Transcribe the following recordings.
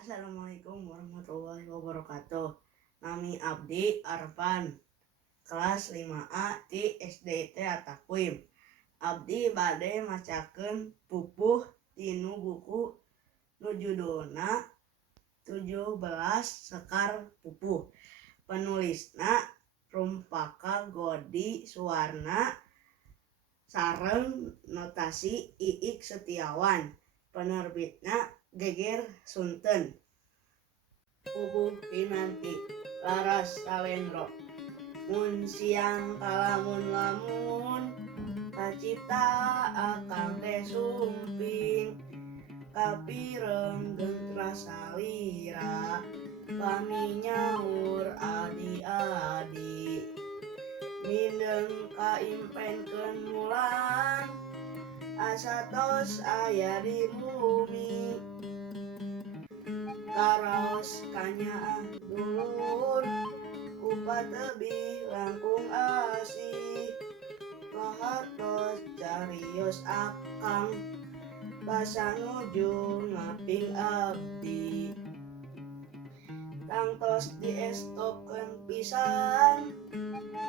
Assalamualaikum warahmatullahi wabarakatuh. Nami Abdi Arfan, kelas 5A di SDT Atakwim. Abdi bade macakeun pupuh tinu buku nu judulna 17 Sekar Pupuh. Penulisna Rumpaka Godi Suwarna sareng notasi Iik Setiawan. Penerbitna Geger Sunten. Pupuh pinanti laras salendro. Mun siang kalamun lamun kacipta akang teh sumping, kapireng gentra salira kami nyaur adi-adi. Mindeng kaimpenkeun mulan asa tos aya di bumi. Karaos kanyaah dulur upa tebih langkung asih. Kahartos carios akang basa nuju ngaping abdi. Tangtos diestopkeun pisan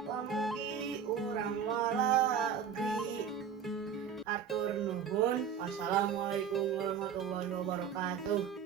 pamugi urang walagri. Atur nuhun. Wassalamualaikum warahmatullahi wabarakatuh.